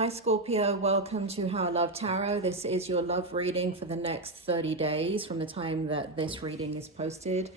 Hi Scorpio, welcome to How I Love Tarot. This is your love reading for the next 30 days from the time that this reading is posted.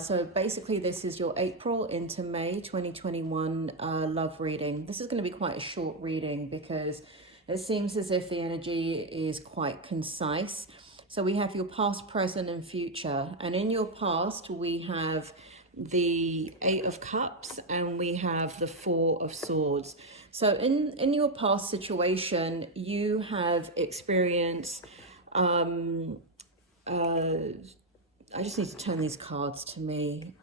So basically this is your April into May 2021 love reading. This is going to be quite a short reading because it seems as if the energy is quite concise. So we have your past, present and future. And in your past we have the Eight of Cups and we have the Four of Swords. So in your past situation, you have experienced, I just need to turn these cards to me,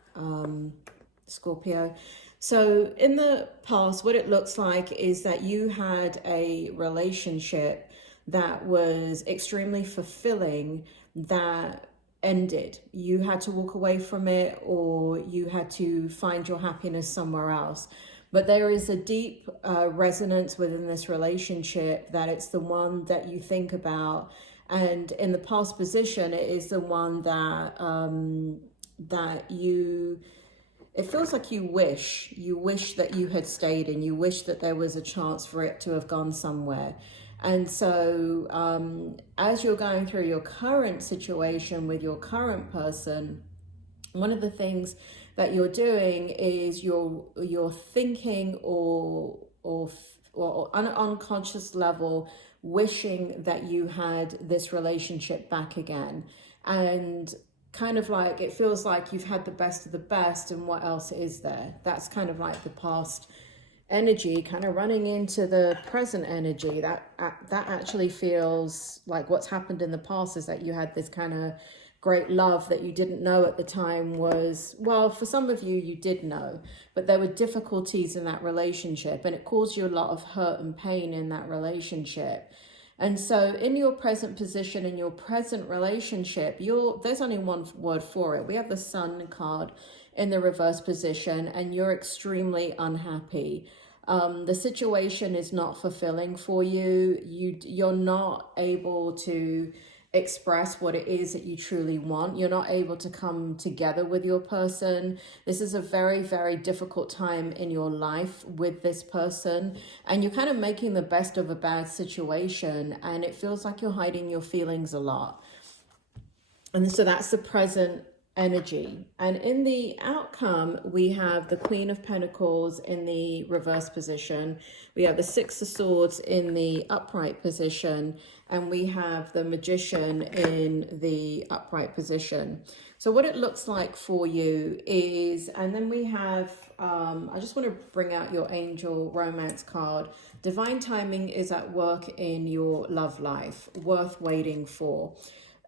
Scorpio. So in the past, what it looks like is that you had a relationship that was extremely fulfilling that ended. You had to walk away from it, or you had to find your happiness somewhere else. But there is a deep resonance within this relationship that it's the one that you think about. And in the past position, it is the one that it feels like you wish that you had stayed, and you wish that there was a chance for it to have gone somewhere. And so as you're going through your current situation with your current person, one of the things that you're doing is you're thinking or on an unconscious level wishing that you had this relationship back again, and kind of like it feels like you've had the best of the best, and what else is there? That's kind of like the past energy kind of running into the present energy. That actually feels like what's happened in the past is that you had this kind of great love that you didn't know at the time was, well, for some of you, you did know, but there were difficulties in that relationship and it caused you a lot of hurt and pain in that relationship. And so in your present position, in your present relationship, there's only one word for it. We have the Sun card in the reverse position and you're extremely unhappy. The situation is not fulfilling for you. You're not able to express what it is that you truly want. You're not able to come together with your person. This is a very, very difficult time in your life with this person, and you're kind of making the best of a bad situation, and it feels like you're hiding your feelings a lot. And so that's the present energy. And in the outcome, we have the Queen of Pentacles in the reverse position. We have the Six of Swords in the upright position. And we have the Magician in the upright position. So what it looks like for you is, and then we have, I just want to bring out your Angel Romance card. Divine timing is at work in your love life, worth waiting for.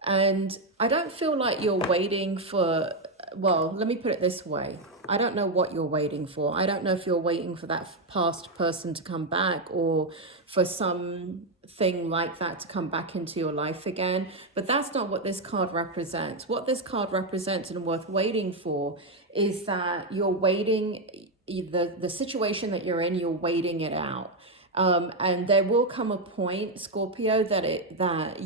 And I don't feel like you're waiting for, well, let me put it this way. I don't know what you're waiting for. I don't know if you're waiting for that past person to come back or for something like that to come back into your life again. But that's not what this card represents. What this card represents and worth waiting for is that you're waiting, the situation that you're in, you're waiting it out. And there will come a point, Scorpio, that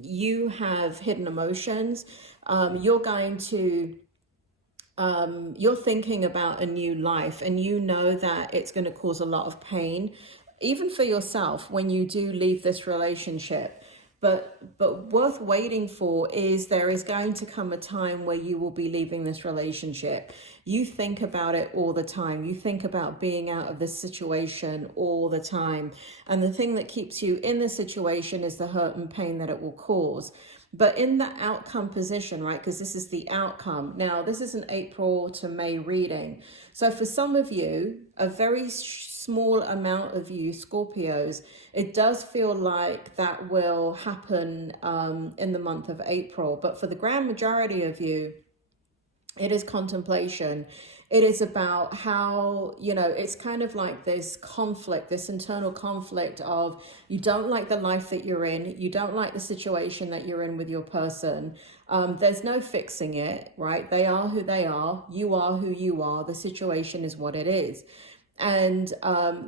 you have hidden emotions. You're going to, you're thinking about a new life, and you know that it's going to cause a lot of pain, even for yourself, when you do leave this relationship. But worth waiting for is there is going to come a time where you will be leaving this relationship. You think about it all the time. You think about being out of this situation all the time. And the thing that keeps you in the situation is the hurt and pain that it will cause. But in the outcome position, right, because this is the outcome. Now, this is an April to May reading. So for some of you, a very small amount of you Scorpios, it does feel like that will happen in the month of April. But for the grand majority of you, it is contemplation. It is about how, it's kind of like this conflict, this internal conflict of you don't like the life that you're in. You don't like the situation that you're in with your person. There's no fixing it, right? They are who they are. You are who you are. The situation is what it is. And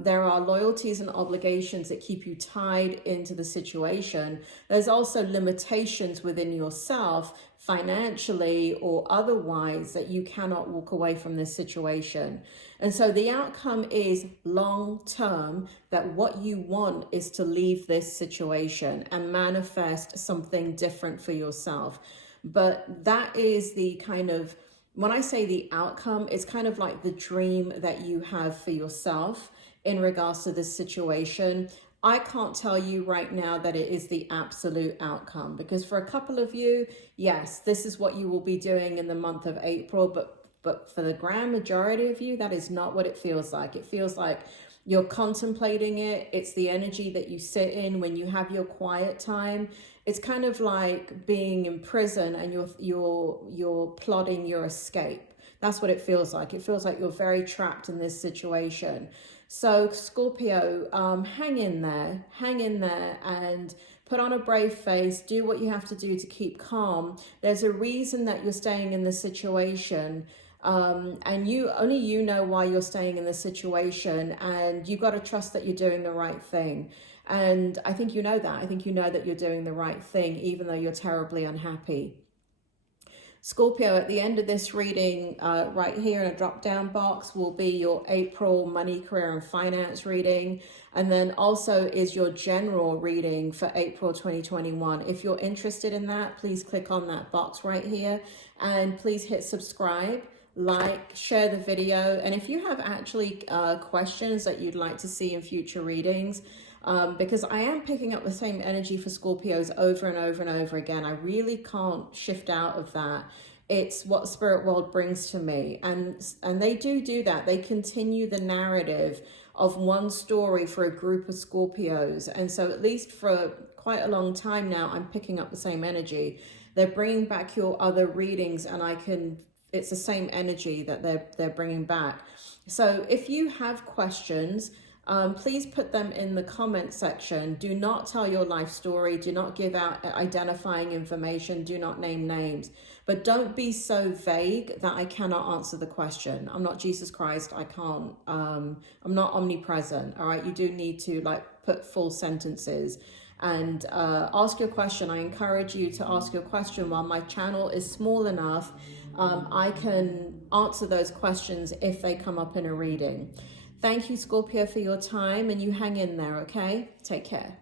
there are loyalties and obligations that keep you tied into the situation. There's also limitations within yourself, financially or otherwise, that you cannot walk away from this situation. And so the outcome is long term, that what you want is to leave this situation and manifest something different for yourself. But that is the kind of, when I say the outcome, it's kind of like the dream that you have for yourself in regards to this situation. I can't tell you right now that it is the absolute outcome, because for a couple of you, yes, this is what you will be doing in the month of April, but for the grand majority of you, that is not what it feels like. It feels like you're contemplating it. It's the energy that you sit in when you have your quiet time. It's kind of like being in prison and you're plotting your escape. That's what it feels like. It feels like you're very trapped in this situation. So Scorpio, hang in there and put on a brave face. Do what you have to do to keep calm. There's a reason that you're staying in this situation. And only you know why you're staying in this situation, and you've got to trust that you're doing the right thing. And I think you know that. I think you know that you're doing the right thing, even though you're terribly unhappy. Scorpio, at the end of this reading, right here in a drop-down box will be your April money, career, and finance reading. And then also is your general reading for April 2021. If you're interested in that, please click on that box right here. And please hit subscribe, like, share the video. And if you have actually questions that you'd like to see in future readings, because I am picking up the same energy for Scorpios over and over and over again. I really can't shift out of that. It's what spirit world brings to me. And they do that. They continue the narrative of one story for a group of Scorpios. And so at least for quite a long time now, I'm picking up the same energy. They're bringing back your other readings, and it's the same energy that they're bringing back. So if you have questions, please put them in the comment section. Do not tell your life story. Do not give out identifying information. Do not name names. But don't be so vague that I cannot answer the question. I'm not Jesus Christ. I can't. I'm not omnipresent. All right. You do need to put full sentences and ask your question. I encourage you to ask your question. While my channel is small enough, I can answer those questions if they come up in a reading. Thank you, Scorpio, for your time, and you hang in there, okay? Take care.